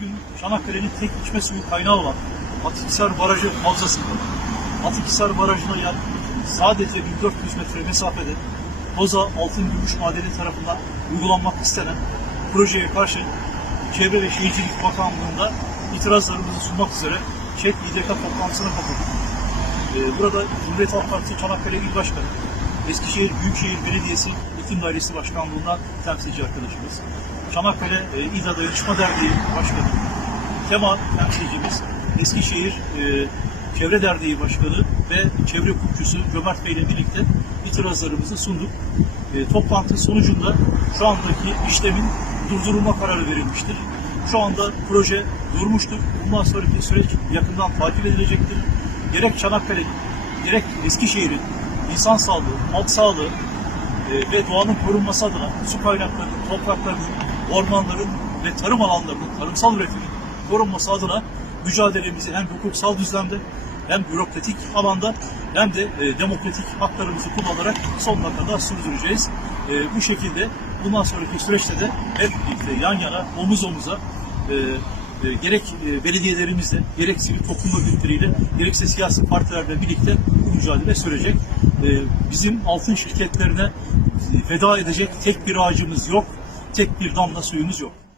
bugün Çanakkale'nin tek içme suyu kaynağı olan Atikhisar Barajı havzasında Atikhisar Barajı'na yer sadece 1400 metre mesafede Koza Altın Gümüş Madeni tarafından uygulanmak istenen projeye karşı Çevre ve Şehircilik Bakanlığı'nda itirazlarımızı sunmak üzere ÇED İDK toplantısına katıldık. Ee, Burada Cumhuriyet Halk Partisi Çanakkale İl Başkanı, Eskişehir Büyükşehir Belediyesi İklim Dairesi Başkanlığı'ndan temsilci arkadaşımız, Çanakkale e, İDA Dayanışma Derneği Başkanı, Tema temsilcimiz, Eskişehir e, Çevre Derneği Başkanı ve Çevre Hukukçusu Cömert Bey ile birlikte itirazlarımızı sunduk. E, toplantı sonucunda şu andaki işlemin durdurulma kararı verilmiştir. Şu anda proje durmuştur. Bundan sonraki süreç yakından takip edilecektir. Gerek Çanakkale, gerek Eskişehir'in insan sağlığı, halk sağlığı e, ve doğanın korunması adına su kaynaklarının, topraklarının, ormanların ve tarım alanlarının, tarımsal üretimin korunması adına mücadelemizi hem hukuksal düzlemde hem bürokratik alanda hem de e, demokratik haklarımızı kullanarak sonuna kadar sürdüreceğiz. E, bu şekilde bundan sonraki süreçte de hep birlikte yan yana, omuz omuza e, e, gerek e, belediyelerimizle, gerek sivil toplum örgütleriyle, gerekse siyasi partilerle birlikte bu mücadele sürecek. E, bizim altın şirketlerine e, feda edecek tek bir ağacımız yok, tek bir damla suyumuz yok.